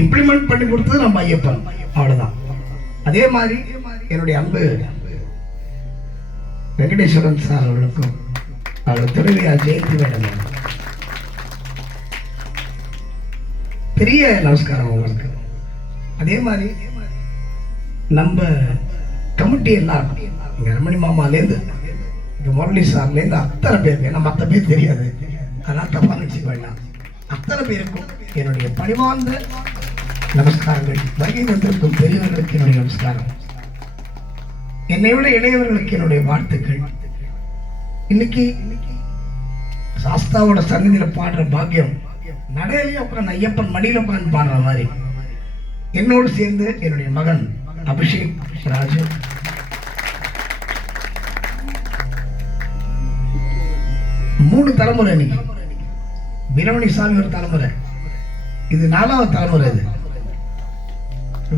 Implement பண்ணி கொடுத்தது நம்ம ஐயப்பன், அவ்வளவுதான். அதே மாதிரி என்னுடைய அன்பு வெங்கடேஸ்வரன் சார் அவர்களுக்கும் அவர் துணைவியார் ஜெயந்தி மேடம் பெரிய நமஸ்காரம் அவங்களுக்கு. அதே மாதிரி நம்ம கமிட்டி எல்லாரும் இங்க ரமணி மாமாலேருந்து இங்க முரளி சார்லேருந்து அத்தனை பேருக்கு, நம்ம மற்ற பேர் தெரியாது, அதெல்லாம் தப்பா நினைச்சுக்க வேண்டாம். அத்தனை பேருக்கும் என்னுடைய பணிவார்ந்த நமஸ்காரங்கள். வருகை வந்திருக்கும் பெரியவர்களுக்கு என்னுடைய நமஸ்காரம். என்னை விட இளையவர்களுக்கு என்னுடைய வாழ்த்துக்கள். இன்னைக்கு சாஸ்தாவோட சன்னதியில பாடுற பாக்கியம், நடையிலேயே உட்காந்து ஐயப்பன் மடியில உட்காந்து பாடுற மாதிரி என்னோடு சேர்ந்து என்னுடைய மகன் அபிஷேக் ராஜு, மூணு தலைமுறை. இன்னைக்கு வீரமணி சாமி ஒரு தலைமுறை, இது 4வது தலைமுறை. இது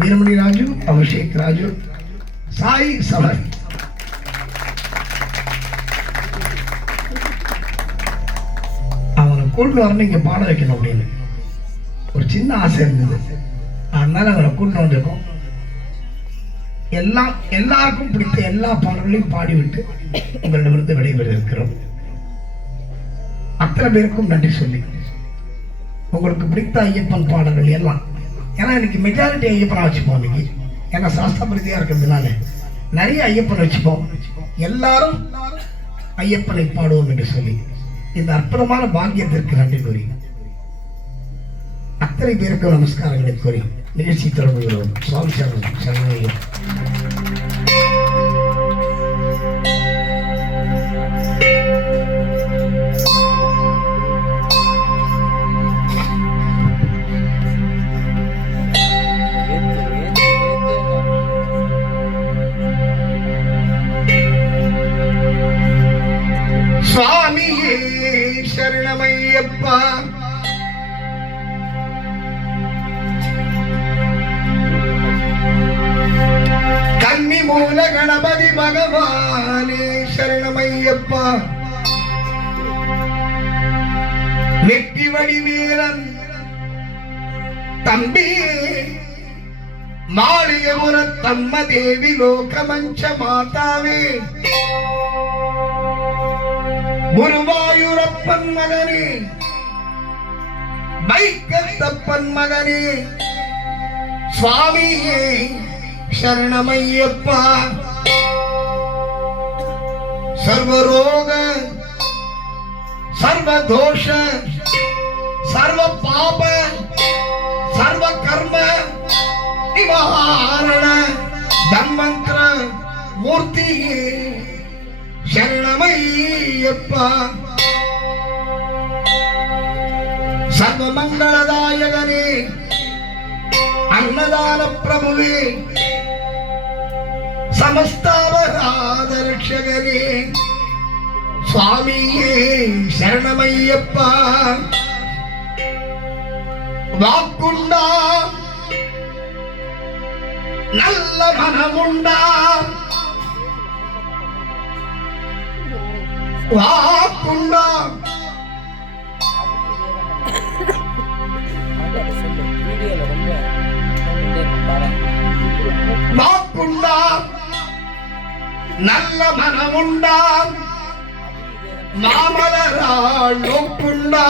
வீரமணி ராஜு, அபிஷேக் ராஜு, சாய் சவர். அவனை கூட்டு வரணும், இங்க பாட வைக்கணும் அப்படின்னு ஒரு சின்ன ஆசை இருந்தது. அதனால அவரை கூட்டு வந்திருக்கோம். எல்லாருக்கும் பிடித்த எல்லா பாடல்களையும் பாடிவிட்டு உங்களிடமிருந்து விடைபெற இருக்கிறோம். அத்தனை பேருக்கும் நன்றி சொல்லி உங்களுக்கு பிடித்த ஐயப்பன் பாடல்கள் எல்லாம், ஏன்னா இன்னைக்கு மெஜாரிட்டி ஐயப்பனை வச்சுப்போம். இன்னைக்கு ஏன்னா சாஸ்திரபிரதியா இருக்கிறதுனால நிறைய ஐயப்பன் வச்சுப்போம். எல்லாரும் ஐயப்பனை பாடுவோம் என்று சொல்லி இந்த அற்புதமான பாக்கியத்திற்கு நன்றி கூறி அத்தனை பேருக்கு நமஸ்காரங்களை கூறி நிகழ்ச்சி தொடங்குகிறோம். சுவாமி சரணம் சரணம். சுவாமியே சரணமையப்பா, கன்னி மூல கணபதி பகவானே சரணமையப்பா, நெற்றி வடிவேலன் தம்பி மாளிகபுர தம்ம தேவி லோகமஞ்ச மாதாவே, குருவாயூரப்பன் மகனே, வைக்கத்தப்பன் மகனே, சுவாமியே சரணமையப்பா, சர்வரோக சர்வதோஷ சர்வ பாப சர்வ கர்ம நிவாரண தன்வந்திர மூர்த்தியே சரணமையப்பா, சர்வமங்களதாயகனே, அன்னதான பிரபுவே, சமஸ்தாவராதரட்சகனே, சுவாமியே சரணமையப்பா, வாக்குண்டா நல்ல மனமுண்டா, வாக்குண்டா வாக்குண்டா நல்ல மனமுண்டா, மாமலராள் நோக்குண்டா,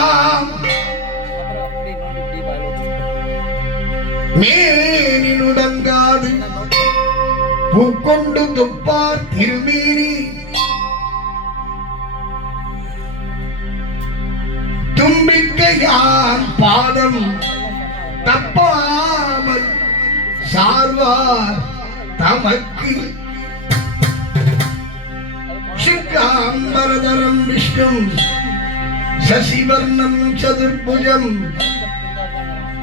மேனினுடங்காது பூக்கொண்டு துப்பார் திருமீறி, தும்பிக்கையான் பாதம் தப்பாமல் சார்வார் தமக்கு, சிக்காம்பரதரம் விஷ்ணும் சசிவர்ணம் சதுர்புஜம்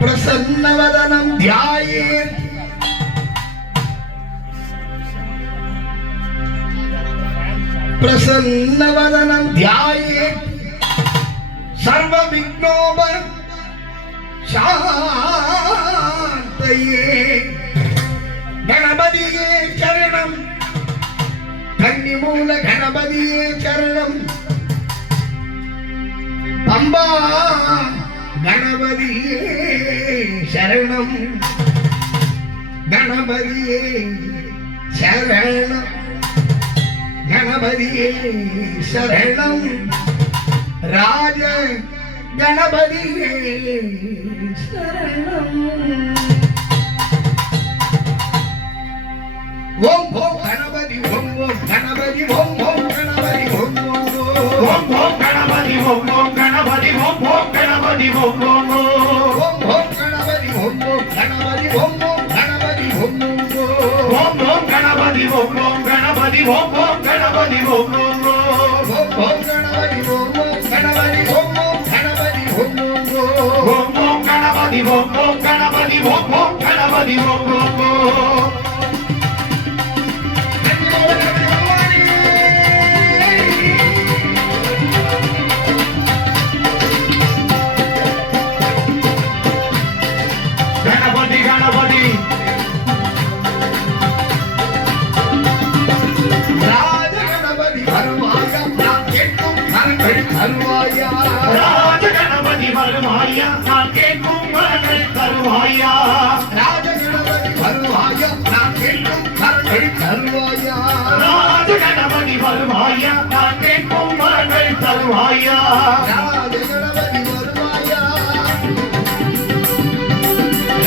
பிரசன்னவதனம் தியாயேத், பிரசன்னவதனம் தியாயேத், சர்வ விக்னோப சாந்தயே, கணபதியே சரணம், கன்னிமூல கணபதியே சரணம், பம்பா கணபதியே சரணம் கணபதியே சரணம் கணபதியே சரணம் ராஜ கணபதியே சரணம் ஓம் ஓம் கணபதி ஓம் ஓம் கணபதி ஓம் ஓம் கணபதி ஓம் ஓம் ஓம் ஓம் கணபதி ஓம் ஓம் கணபதி ஓம் ஓம் கணபதி ஓம் ஓம் ஓம் ஓம் கணபதி ஓம் ஓம் கணபதி ஓம் ஓம் கணபதி ஓம் ஓம் ஓம் ஓம் கணபதி ஓம் ஓம் கணபதி ஓம் ஓம் கணபதி ஓம் ஓம் ஓம் ஓம் கணபதி ஓம் ஓம் கணபதி ஓம் ஓம் கணபதி ஓம் ஓம் ஓம் ஓம் கணபதி ஓம் ஓம் கணபதி ஓம் ஓம் கணபதி ஓம் ஓம் ஓம் கணபதி கணபதி ராஜ கணபதி வருவாயா நான் கேட்கும் கரங்கள் தருவாயா ராஜ கணபதி வருவாயா நான் கேட்கும் கரங்கள் தருவாயா ராஜ கணபதி வருவாயா நான் கேட்கும் கரங்கள் தருவாயா ராஜ கணபதி வருவாயா நான் கேட்கும் கரங்கள் தருவாயா ராஜ கணபதி வருவாயா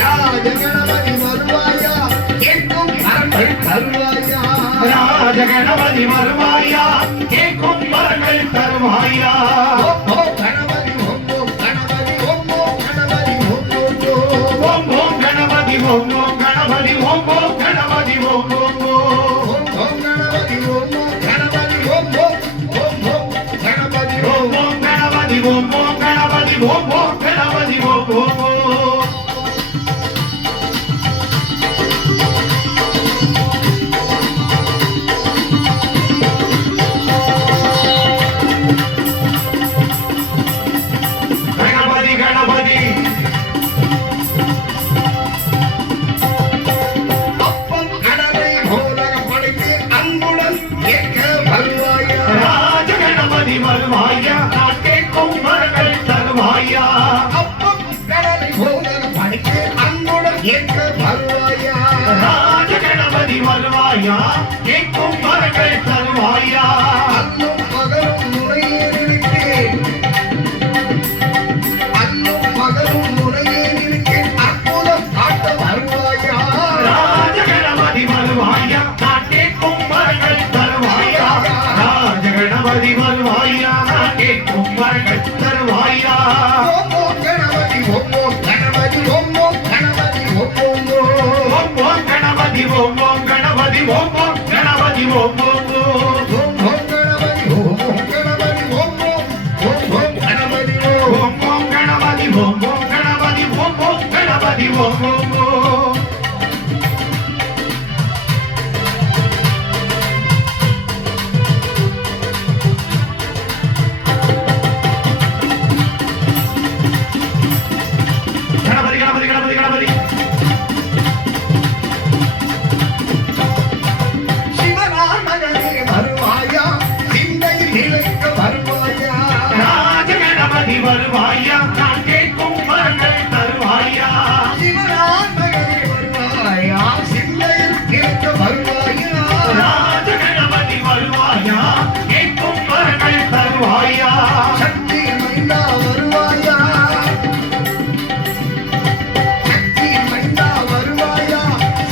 ராஜகணபதி வருவாயா கேட்கும் வரங்கள் தருவாயா ராஜகணபதி வருவாயா கேட்கும் வரங்கள் தருவாயா ஓம் கணபதி ஓம் ஓம் கணபதி ஓம் ஓம் கணபதி ஓம் ஓம் கணபதி ஓம் ஓம் கணபதி ஓம் ஓம் கணபதி ஓம் ஓம் ஓம் கணபதி ஓம் ஓம் கணபதி ஓம் ஓம் கணபதி ஓம் ஓம் கணபதி ஓம் ஓம் கணபதி ஓம் ஓம் கணபதி ஓம் ஓம் வருவாயா நான் கேட்கும் வரங்கள் தருவாயா அப்பம் கடலை போல படிக்க அன்புடன் ஏற்க வருவாயா ராஜ கணபதி வருவாயா கேட்கும் வரங்கள் தருவாயா அல்லும் மகரும் முறையேறிருக்கேன் அல்லும் மகரும் முறையேறிருக்கேன் அற்புதம் காட்ட வருவாயா ராஜ கணபதி வருவாயா நான் கேட்கும் வரங்கள் தருவாயா ராஜ கணபதி வருவாயா நான் கேட்கும் வரங்கள் தருவாயா ஓம் ஓம் கணபதி ஓம் ஓம் கணபதி ஓம் ஓம் கணபதி ஓம் ஓம் ஓம் ஓம் கணபதி ஓம் ஓம் கணபதி ஓம் ஓம் கணபதி ஓம் ஓம் ஓம் ஓம் கணபதி ஓம் ஓம் கணபதி ஓம் ஓம் ஓம் கணபதி ஓம் ஓம் கணபதி ஓம் ஓம் கணபதி ஓம் ஓம் கணபதி ஓம் ஓம் ஓம் வருவாயா நான் கேட்கும் வரங்கள் தருவாயா சிவரான் மகனே வருவாயா சிந்தையில் கேட்க வருவாயா ராஜ கணபதி வருவாயா கேட்கும் வரங்கள் தருவாயா சக்தி மைந்தா வருவாயா சக்தி மைந்தா வருவாயா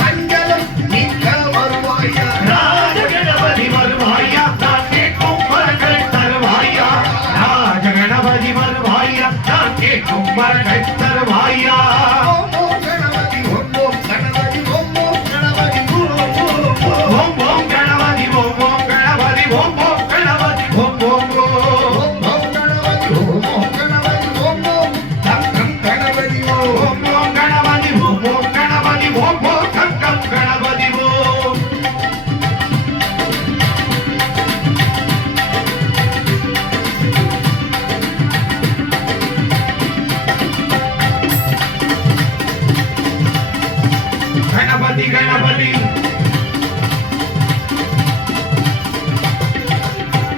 சஞ்சலம் நீக்க வருவாயா ராஜ கணபதி வருவாயா நான் கேட்கும் வரங்கள் தருவாயா ராஜ கணபதி வருவாயா நான் கேட்கும் வரங்கள் தருவாயா ஓம் ஓம் கணபதி ஓம் ஓம் கணபதி ஓம் ஓம் கணபதி ஓம் ஓம் கணபதி ஓம் ஓம் கணபதி ஓம் ஓம் கணபதி ஓம் ஓம் ஓம் ஓம் கணபதி ஓம் ஓம் கணபதி ஓம் ஓம் தங்கம் கணபதி ஓம் ஓம் கணபதி ஓம் ஓம் கணபதி ஓம் ஓம் தங்கம் கணபதி ஓம் கணபதி கணபதி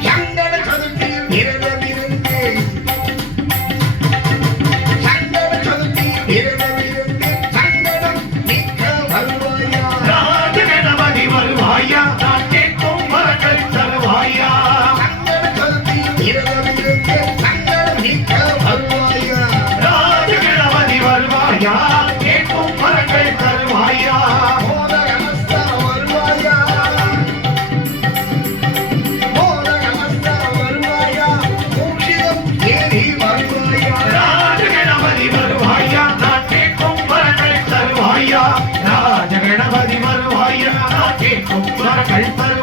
சங்கட சதுர்த்தியில் விரதமிருந்து சங்கட சதுர்த்தியில் விரதமிருந்து வருவாயா கேட்கும் வரங்கள் தருவாயா மோதகமஸ்தர் வருவாயா மோதகமஸ்தர் வருவாயா மோட்சிதம் ஏறி வருவாயா ராஜகணபதி வருவாயா நான் கேட்கும் வரங்கள் தருவாயா ராஜகணபதி வருவாயா நான் கேட்கும் வரங்கள் தருவாயா